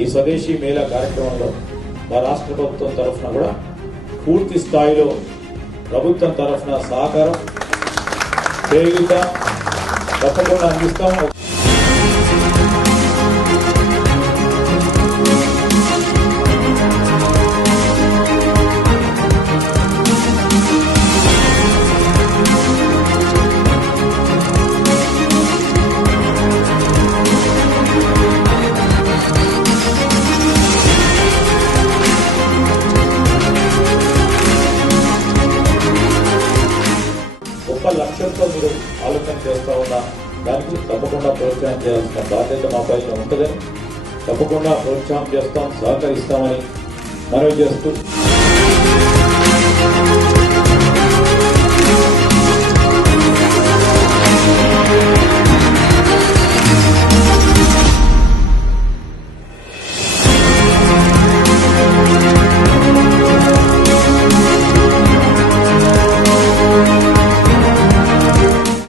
ఈ స్వదేశీ మేళా కార్యక్రమంలో మా రాష్ట్ర ప్రభుత్వం తరఫున కూడా పూర్తి స్థాయిలో ప్రభుత్వం తరఫున సహకారం చేయుత తప్పకుండా అందిస్తాం. గొప్ప లక్ష్యంతో మీరు ఆలోచన చేస్తూ ఉన్న దానికి తప్పకుండా ప్రోత్సాహం చేయాల్సిన బాధ్యత మా పైన ఉంటుందని తప్పకుండా ప్రోత్సాహం చేస్తాం, సహకరిస్తామని మనవి చేస్తూ